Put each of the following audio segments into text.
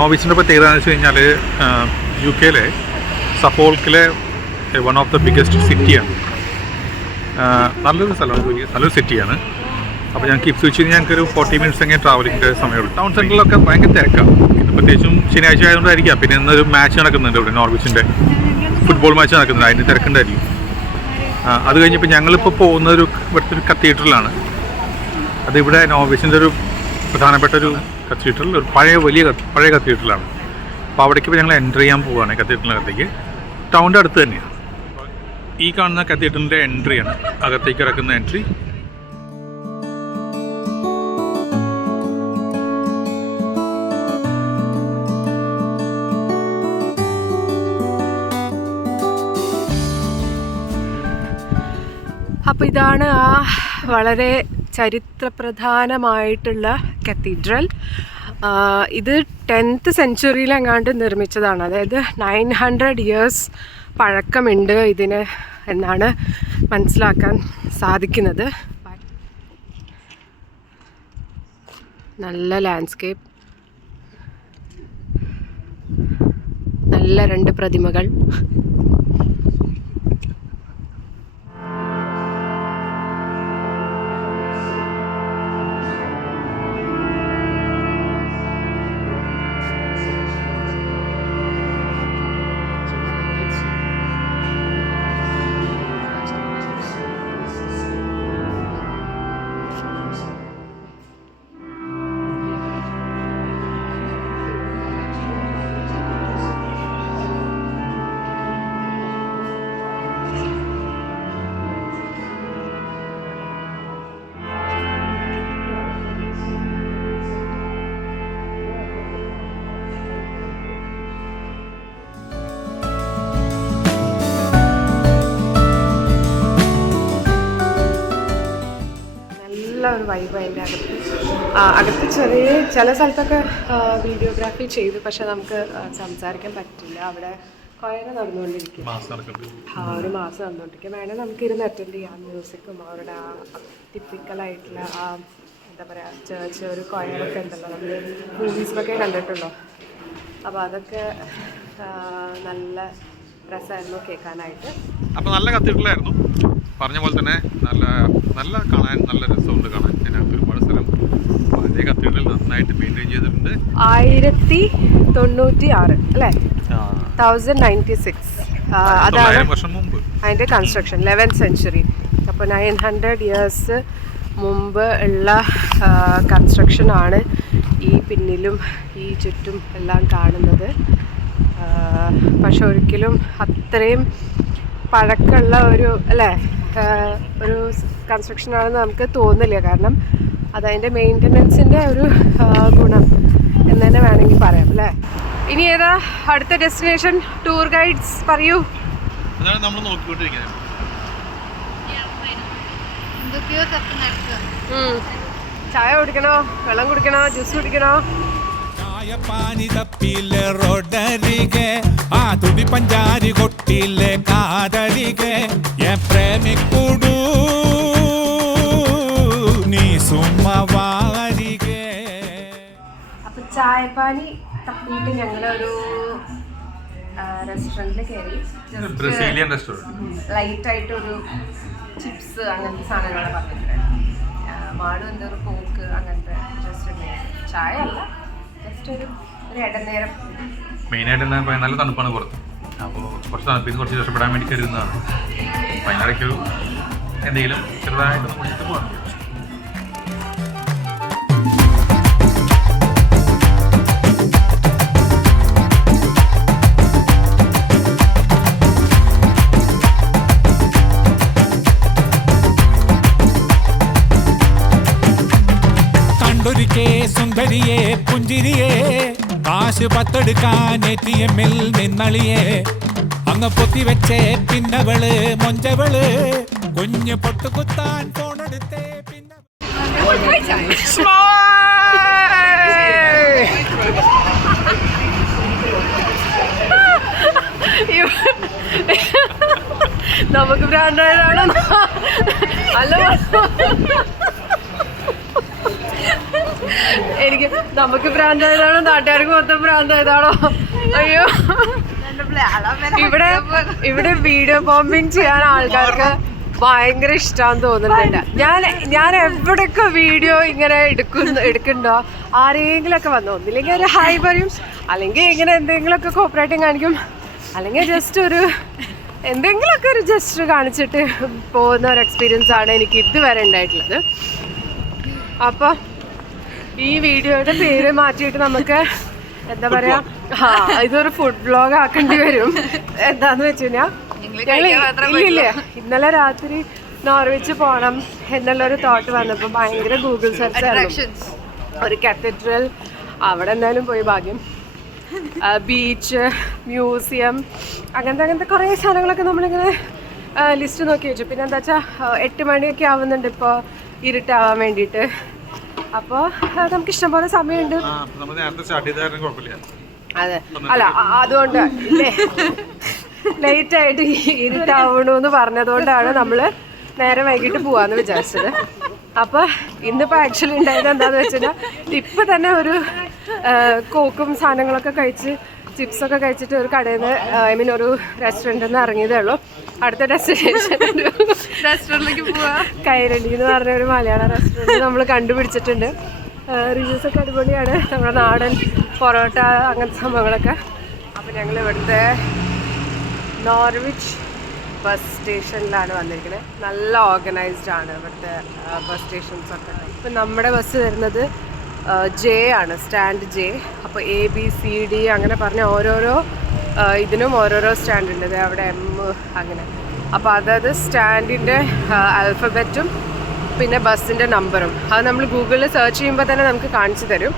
നോവിസിൻ്റെ പ്രത്യേകത എന്ന് വെച്ച് കഴിഞ്ഞാൽ UK സഫോൾക്കിലെ വൺ ഓഫ് ദ ബിഗ്ഗസ്റ്റ് സിറ്റിയാണ്. നല്ലൊരു സ്ഥലമാണ്, നല്ലൊരു സിറ്റിയാണ്. അപ്പോൾ ഞങ്ങൾക്ക് ഇപ്സ്വിച്ചിൽ ഞങ്ങൾക്കൊരു 40 മിനിറ്റ്സ് എങ്ങനെ ട്രാവലിങ്ങിൻ്റെ സമയമുള്ളൂ. ടൗൺ സെൻറ്ററിലൊക്കെ ഭയങ്കര തിരക്കാണ്. പിന്നെ പ്രത്യേകിച്ചും ശനിയാഴ്ച ആയതുകൊണ്ടായിരിക്കാം. പിന്നെ ഇന്നൊരു മാച്ച് നടക്കുന്നുണ്ട് ഇവിടെ, നോർവിച്ചിൻ്റെ ഫുട്ബോൾ മാച്ച് നടക്കുന്നുണ്ട്, അതിൻ്റെ തിരക്കുണ്ടായിരിക്കും. അത് കഴിഞ്ഞപ്പോൾ ഞങ്ങളിപ്പോൾ പോകുന്നൊരു ഇവിടുത്തെ ഒരു കത്തീഡ്രലാണ്. അതിവിടെ നോർവിച്ചിൻ്റെ ഒരു പ്രധാനപ്പെട്ട ഒരു കത്തീഡ്രൽ, ഒരു പഴയ കത്തീഡ്രലാണ്. അപ്പോൾ അവിടേക്ക് ഇപ്പോൾ ഞങ്ങൾ എൻ്റർ ചെയ്യാൻ പോവുകയാണ് കത്തീഡ്രലിനകത്തേക്ക്. ടൗണിൻ്റെ അടുത്ത് തന്നെയാണ്. ഈ കാണുന്ന കത്തീഡ്രലിൻ്റെ എൻട്രിയാണ്, അകത്തേക്ക് ഇറക്കുന്ന എൻട്രി. അപ്പോൾ ഇതാണ് ആ വളരെ ചരിത്രപ്രധാനമായിട്ടുള്ള കത്തീഡ്രൽ. ഇത് 10th സെഞ്ച്വറിയിലെങ്ങാണ്ട് നിർമ്മിച്ചതാണ്. അതായത് 900 ഇയേഴ്സ് പഴക്കമുണ്ട് ഇതിന് എന്നാണ് മനസ്സിലാക്കാൻ സാധിക്കുന്നത്. നല്ല ലാൻഡ്സ്കേപ്പ്, നല്ല 2 പ്രതിമകൾ. ഒരു വൈബ് അതിൻ്റെ അകത്ത് ചില സ്ഥലത്തൊക്കെ വീഡിയോഗ്രാഫി ചെയ്തു, പക്ഷെ നമുക്ക് സംസാരിക്കാൻ പറ്റില്ല. അവിടെ കൊയർ നടന്നുകൊണ്ടിരിക്കും, ഒരു മാസം നടന്നുകൊണ്ടിരിക്കും. വേണേൽ നമുക്ക് ഇരുന്ന് അറ്റൻഡ് ചെയ്യാം. മ്യൂസിക്കും അവരുടെ ആ ടിപ്പിക്കലായിട്ടുള്ള ആ എന്താ പറയുക ചേർച്ച് ഒരു കൊയറൊക്കെ ഉണ്ടല്ലോ, നമ്മൾ മൂവീസിലൊക്കെ കണ്ടിട്ടുള്ളൂ. അപ്പോൾ അതൊക്കെ നല്ല രസമായിരുന്നു കേൾക്കാനായിട്ട്. അപ്പോൾ നല്ല കത്തീഡ്രലായിരുന്നു, പറഞ്ഞ പോലെ തന്നെ നല്ല കാണാൻ നല്ല രസമുണ്ട്. കാണാൻ അതിനകത്ത് ഒരുപാട് സ്ഥലം പഴയ കത്തീഡ്രൽ നന്നായിട്ട് മെയിൻറ്റെയിൻ ചെയ്തിട്ടുണ്ട്. 1096 അല്ലേ, 1096 അതാണ് വർഷം മുമ്പ് അതിൻ്റെ കൺസ്ട്രക്ഷൻ, 11th സെഞ്ച്വറി. അപ്പോൾ 900 ഇയേഴ്സ് മുമ്പ് ഉള്ള കൺസ്ട്രക്ഷനാണ് ഈ പിന്നിലും ഈ ചുറ്റും എല്ലാം കാണുന്നത്. പക്ഷെ ഒരിക്കലും അത്രയും പഴക്കമുള്ള ഒരു ഒരു കൺസ്ട്രക്ഷനാണെന്ന് നമുക്ക് തോന്നില്ല. കാരണം അതതിൻ്റെ മെയിൻ്റനൻസിൻ്റെ ഒരു ഗുണം എന്ന് തന്നെ വേണമെങ്കിൽ പറയാം അല്ലേ. ഇനി ഏതാ അടുത്ത ഡെസ്റ്റിനേഷൻ? ടൂർ ഗൈഡ്സ് പറയൂ. ചായ കുടിക്കണോ, വെള്ളം കുടിക്കണോ, ജ്യൂസ് കുടിക്കണോ? പാനി തപ്പിലെ റോഡരികെ ആ തുടി പഞ്ചാരി കൊട്ടിലെ കാതരികെ പ്രേമിക്കുടു നീ സുമ്മവാരികെ. അപ്പൊ ചായപ്പാനി തപ്പിയിട്ട് ഞങ്ങളൊരു റെസ്റ്റോറൻറ്റിൽ കയറി. ബ്രസീലിയൻ റെസ്റ്റോറൻറ്റ്, ലൈറ്റായിട്ടൊരു ചിപ്സ് അങ്ങനത്തെ സാധനങ്ങളാണ് പറഞ്ഞിട്ടുണ്ട്. മാടും എന്തൊരു പോക്ക് അങ്ങനത്തെ ജസ്റ്റ് ചായ അല്ല, ജസ്റ്റ് ഒരു ഇടനേരം. മെയിനായിട്ട് നല്ല തണുപ്പാണ് പുറത്ത്. അപ്പോൾ കുറച്ച് തണുപ്പിൽ കുറച്ച് രക്ഷപ്പെടാൻ വേണ്ടി കരുതുന്നതാണ്. ഭയങ്കരയ്ക്ക് എന്തെങ്കിലും ചെറുതായിട്ടൊന്ന് കുടിച്ചിട്ട് പോകാം. കണ്ടൊരിക്കേ സുന്ദരിയെ പുഞ്ചിരിയെ കാശ് പത്തെടുക്കാൻ ATM നിന്നളിയെ അങ്ങ് പൊത്തി വെച്ചേ പിന്നവള് മൊഞ്ചവള് കുഞ്ഞ് പൊട്ടുകുത്താൻ ഫോണെടുത്തേ പിന്നെ നമുക്ക് ഭ്രാന്തായതാണോ? അല്ല എനിക്ക് നമുക്ക് ഭ്രാന്തായതാണോ നാട്ടുകാർക്ക് മൊത്തം ഭ്രാന്തായതാണോ? അയ്യോ, ഇവിടെ വീഡിയോ ബോംബിങ് ചെയ്യാൻ ആൾക്കാർക്ക് ഭയങ്കര ഇഷ്ടമാണെന്ന് തോന്നുന്നുണ്ട്. ഞാൻ എവിടെയൊക്കെ വീഡിയോ ഇങ്ങനെ എടുക്കുന്നുണ്ടോ ആരെങ്കിലുമൊക്കെ വന്നു ഒന്നില്ലെങ്കിൽ ഒരു ഹായ് പറയും, അല്ലെങ്കിൽ ഇങ്ങനെ എന്തെങ്കിലുമൊക്കെ കോപ്പറേറ്റിംഗ് കാണിക്കും, അല്ലെങ്കിൽ ജസ്റ്റ് ഒരു എന്തെങ്കിലുമൊക്കെ ഒരു ജസ്റ്റ് കാണിച്ചിട്ട് പോകുന്ന ഒരു എക്സ്പീരിയൻസ് ആണ് എനിക്ക് ഇതുവരെ ഉണ്ടായിട്ടുള്ളത്. അപ്പോൾ ഈ വീഡിയോയുടെ പേര് മാറ്റിയിട്ട് നമുക്ക് എന്താ പറയാ, ഇതൊരു ഫുഡ് വ്ളോഗ് ആക്കേണ്ടി വരും. എന്താന്ന് വെച്ച് കഴിഞ്ഞാൽ ഇല്ല, ഇന്നലെ രാത്രി നോർവിച്ച് പോകണം എന്നുള്ളൊരു തോട്ട് വന്നപ്പോൾ ഭയങ്കര ഗൂഗിൾ സെർച്ച് ആയിരുന്നു. ഒരു കത്തീഡ്രൽ അവിടെ എന്തായാലും പോയി ഭാഗ്യം, ബീച്ച്, മ്യൂസിയം, അങ്ങനത്തെ കുറേ സാധനങ്ങളൊക്കെ നമ്മളിങ്ങനെ ലിസ്റ്റ് നോക്കി വെച്ചു. പിന്നെ എന്താ വെച്ചാൽ 8 മണിയൊക്കെ ആവുന്നുണ്ട് ഇപ്പോൾ ഇരുട്ടാവാൻ വേണ്ടിയിട്ട്. അപ്പോൾ നമുക്ക് ഇഷ്ടംപോലെ സമയമുണ്ട്. അതെ, അല്ല അതുകൊണ്ട് ലേറ്റ് ആയിട്ട് ഇരുട്ടാവണമെന്ന് പറഞ്ഞതുകൊണ്ടാണ് നമ്മൾ നേരെ വൈകിട്ട് പോവാന്ന് വിചാരിച്ചത്. അപ്പോൾ ഇന്നിപ്പോൾ ആക്ച്വലി ഉണ്ടായത് എന്താന്ന് വെച്ച് കഴിഞ്ഞാൽ ഇപ്പം തന്നെ ഒരു കോക്കും സാധനങ്ങളൊക്കെ കഴിച്ച് ചിപ്സൊക്കെ കഴിച്ചിട്ട് ഒരു കടയിൽ നിന്ന് ഒരു റെസ്റ്റോറൻറ്റിൽ നിന്ന് ഇറങ്ങിയതേ ഉള്ളൂ. അടുത്ത ഡെസ്റ്റിനേഷൻ റെസ്റ്റോറൻറ്റിലേക്ക് പോവാ. കൈരളി എന്ന് പറഞ്ഞ ഒരു മലയാള റെസ്റ്റോറൻറ്റ് നമ്മൾ കണ്ടുപിടിച്ചിട്ടുണ്ട്. റിവ്യൂസൊക്കെ അടിപൊളിയാണ്, നമ്മുടെ നാടൻ പൊറോട്ട അങ്ങനത്തെ സംഭവങ്ങളൊക്കെ. അപ്പോൾ ഞങ്ങൾ ഇവിടുത്തെ നോർവിച്ച് ബസ് സ്റ്റേഷനിലാണ് വന്നിരിക്കുന്നത്. നല്ല ഓർഗനൈസ്ഡ് ആണ് ഇവിടുത്തെ ബസ് സ്റ്റേഷൻസൊക്കെ. ഇപ്പം നമ്മുടെ ബസ് വരുന്നത് ജെ ആണ്, സ്റ്റാൻഡ് ജെ. അപ്പോൾ ABCD അങ്ങനെ പറഞ്ഞ ഓരോരോ ഇതിനും ഓരോരോ സ്റ്റാൻഡ് ഉണ്ട്. അവിടെ M അങ്ങനെ. അപ്പോൾ അതായത് സ്റ്റാൻഡിൻ്റെ ആൽഫബറ്റും പിന്നെ ബസ്സിൻ്റെ നമ്പറും അത് നമ്മൾ ഗൂഗിളിൽ സെർച്ച് ചെയ്യുമ്പോൾ തന്നെ നമുക്ക് കാണിച്ചു തരും.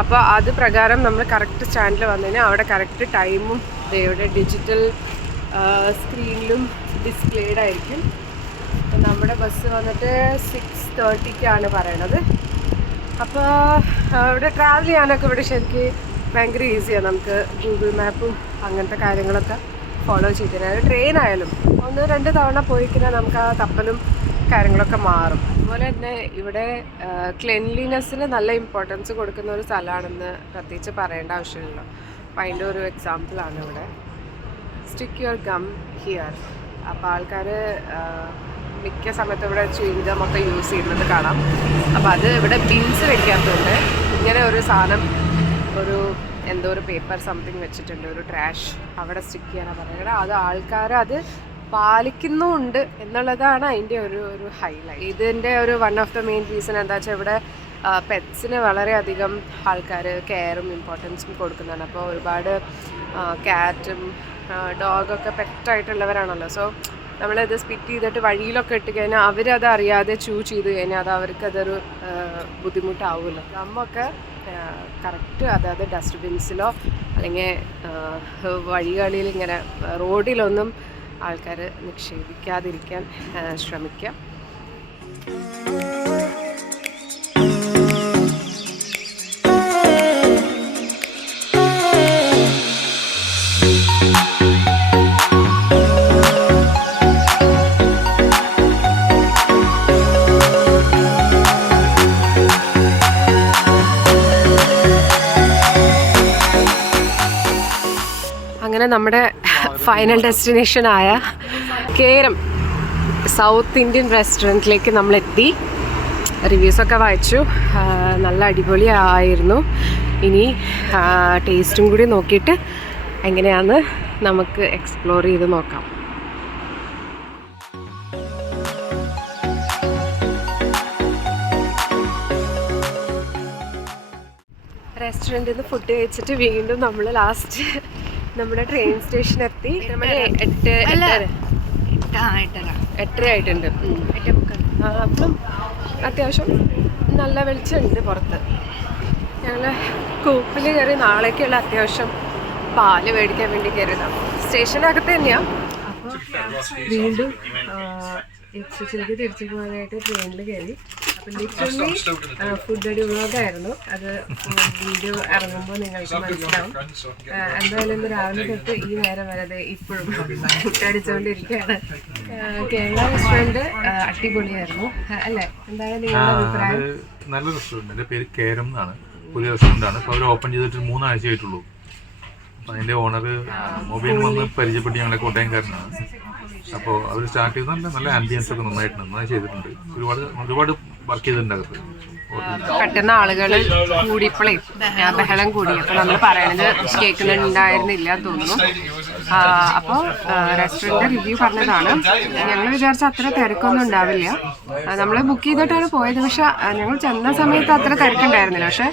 അപ്പോൾ അത് പ്രകാരം നമ്മൾ കറക്റ്റ് സ്റ്റാൻഡിൽ വന്നു കഴിഞ്ഞാൽ അവിടെ കറക്റ്റ് ടൈമും ഇവിടെ ഡിജിറ്റൽ സ്ക്രീനിലും ഡിസ്പ്ലേഡ് ആയിരിക്കും. നമ്മുടെ ബസ് വന്നിട്ട് 6:30 പറയണത്. അപ്പോൾ ഇവിടെ ട്രാവൽ ചെയ്യാനൊക്കെ ഇവിടെ ശരിക്കും ഭയങ്കര ഈസിയാണ്. നമുക്ക് ഗൂഗിൾ മാപ്പും അങ്ങനത്തെ കാര്യങ്ങളൊക്കെ ഫോളോ ചെയ്തിരുന്നത്. ട്രെയിൻ ആയാലും 1-2 തവണ പോയി കഴിഞ്ഞാൽ നമുക്ക് ആ തപ്പലും കാര്യങ്ങളൊക്കെ മാറും. അതുപോലെ തന്നെ ഇവിടെ ക്ലെൻലിനെസ്സിന് നല്ല ഇമ്പോർട്ടൻസ് കൊടുക്കുന്ന ഒരു സ്ഥലമാണെന്ന് പ്രത്യേകിച്ച് പറയേണ്ട ആവശ്യമില്ല. അപ്പം അതിൻ്റെ ഒരു എക്സാമ്പിളാണ് ഇവിടെ സ്റ്റിക്ക് യുവർ ഗം ഹിയർ. അപ്പോൾ ആൾക്കാർ മിക്ക സമയത്തും ഇവിടെ ച്യൂയിങ് ഒക്കെ യൂസ് ചെയ്യുന്നത് കാണാം. അപ്പോൾ അത് ഇവിടെ ബിൻസ് വെക്കാത്തതുകൊണ്ട് ഇങ്ങനെ ഒരു സാധനം, ഒരു എന്തോ ഒരു പേപ്പർ സംതിങ് വെച്ചിട്ടുണ്ട്, ഒരു ട്രാഷ് അവിടെ സ്റ്റിക്ക് ചെയ്യാനാണ് പറയുന്നത്. അത് ആൾക്കാർ അത് പാലിക്കുന്നുമുണ്ട് എന്നുള്ളതാണ് അതിൻ്റെ ഒരു ഹൈലൈറ്റ്. ഇതിൻ്റെ ഒരു one of the main reason എന്താ വെച്ചാൽ ഇവിടെ പെറ്റ്സിന് വളരെയധികം ആൾക്കാർ കെയറും ഇമ്പോർട്ടൻസും കൊടുക്കുന്നതാണ്. അപ്പോൾ ഒരുപാട് ക്യാറ്റും ഡോഗൊക്കെ പെറ്റായിട്ടുള്ളവരാണല്ലോ. സോ നമ്മളത് സ്പിറ്റ് ചെയ്തിട്ട് വഴിയിലൊക്കെ ഇട്ട് കഴിഞ്ഞാൽ അവരത് അറിയാതെ ചെയ്ത് കഴിഞ്ഞാൽ അത് അവർക്കതൊരു ബുദ്ധിമുട്ടാവുമല്ലോ. നമ്മൊക്കെ കറക്റ്റ് അതായത് ഡസ്റ്റ്ബിൻസിലോ അല്ലെങ്കിൽ വഴികളിൽ ഇങ്ങനെ റോഡിലൊന്നും ആൾക്കാർ നിക്ഷേപിക്കാതിരിക്കാൻ ശ്രമിക്കുക. അങ്ങനെ നമ്മുടെ ഫൈനൽ ഡെസ്റ്റിനേഷനായ കേരം സൗത്ത് ഇന്ത്യൻ റെസ്റ്റോറൻറ്റിലേക്ക് നമ്മളെത്തി. റിവ്യൂസൊക്കെ വായിച്ചു, നല്ല അടിപൊളിയായിരുന്നു. ഇനി ടേസ്റ്റും കൂടി നോക്കിയിട്ട് എങ്ങനെയാണെന്ന് നമുക്ക് എക്സ്പ്ലോർ ചെയ്ത് നോക്കാം. റെസ്റ്റോറൻറ്റിൽ നിന്ന് ഫുഡ് കഴിച്ചിട്ട് വീണ്ടും നമ്മൾ ലാസ്റ്റ് നമ്മുടെ ട്രെയിൻ സ്റ്റേഷൻ എത്തി. 8:30 ആയിട്ടുണ്ട്. അപ്പം അത്യാവശ്യം നല്ല വെളിച്ചമുണ്ട് പുറത്ത്. ഞങ്ങൾ കൂപ്പിൽ കയറി നാളേക്കുള്ള അത്യാവശ്യം പാല് മേടിക്കാൻ വേണ്ടി കയറിയതാണ്. സ്റ്റേഷനകത്ത് തന്നെയാണ്. അപ്പോൾ വീണ്ടും എക്സസിലേക്ക് തിരിച്ചു പോകാനായിട്ട് ട്രെയിനിൽ കയറി. ലിറ്ററലി ഫുഡ് അടി വ്ളോഗായിരുന്നു. അത് വീഡിയോ ഇറങ്ങുമ്പോൾ നിങ്ങൾക്ക് മനസ്സിലാവും. എന്തായാലും ഇന്ന് രാവിലെ തൊട്ട് ഈ നേരം വരെ ഇപ്പോഴും ഫുഡ് അടിച്ചുകൊണ്ടിരിക്കുകയാണ്. കേരള റെസ്റ്റോറൻറ്റ് അടിപൊളിയായിരുന്നു അല്ലേ? എന്താണ് നിങ്ങളുടെ അഭിപ്രായം? നല്ല റെസ്റ്റോറൻറ്റ്. എൻ്റെ പേര് കേരം എന്നാണ്. പുതിയ റെസ്റ്റോറൻ്റാണ്. ഇപ്പോൾ അവർ ഓപ്പൺ ചെയ്തിട്ട് 3 ആഴ്ച ആയിട്ടുള്ളൂ. അപ്പോൾ അതിൻ്റെ ഓണർ മൊബൈൽ വന്ന് പരിചയപ്പെട്ട് ഞങ്ങളെ കോട്ടയംകാരനാണ്. അപ്പോൾ അവർ സ്റ്റാർട്ട് ചെയ്ത് നല്ല ആംബിയൻസ് ഒക്കെ നന്നായി ചെയ്തിട്ടുണ്ട്. ഒരുപാട് വർക്ക് ചെയ്തിട്ടുണ്ട് അകത്ത്. പെട്ടെന്ന് ആളുകൾ കൂടിയപ്പോഴേ ബഹളം കൂടി. അപ്പോൾ നമ്മൾ പറയണത് കേൾക്കുന്നുണ്ടായിരുന്നില്ല തോന്നുന്നു. അപ്പോൾ റെസ്റ്റോറൻറ്റ് റിവ്യൂ പറഞ്ഞതാണ്. ഞങ്ങൾ വിചാരിച്ച അത്ര തിരക്കൊന്നും ഉണ്ടാവില്ല. നമ്മൾ ബുക്ക് ചെയ്തിട്ടാണ് പോയത്. പക്ഷെ ഞങ്ങൾ ചെന്ന സമയത്ത് അത്ര തിരക്കുണ്ടായിരുന്നില്ല. പക്ഷെ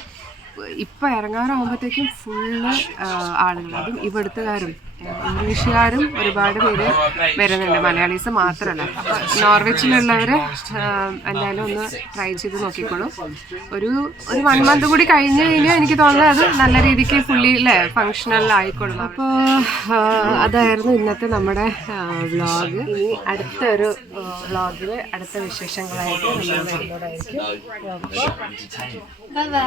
ഇപ്പം ഇറങ്ങാറാകുമ്പോഴത്തേക്കും ഫുള്ള് ആളുകൾ, അതും ഇവിടുത്തുകാരും ഇംഗ്ലീഷുകാരും ഒരുപാട് പേര് വരുന്നുണ്ട്, മലയാളീസ് മാത്രമല്ല. അപ്പോൾ നോർവെച്ചിലുള്ളവർ എന്തായാലും ഒന്ന് ട്രൈ ചെയ്ത് നോക്കിക്കോളൂ. ഒരു 1 മന്ത് കൂടി കഴിഞ്ഞ് കഴിഞ്ഞാൽ എനിക്ക് തോന്നുന്നത് അത് നല്ല രീതിക്ക് ഫുള്ളി ഫങ്ഷണൽ ആയിക്കോളും. അപ്പോൾ അതായിരുന്നു ഇന്നത്തെ നമ്മുടെ വ്ളോഗ്. ഇനി അടുത്തൊരു വ്ളോഗിൽ അടുത്ത വിശേഷങ്ങളായിട്ട് നമ്മൾ വരുന്നതായിരിക്കും. Bye bye.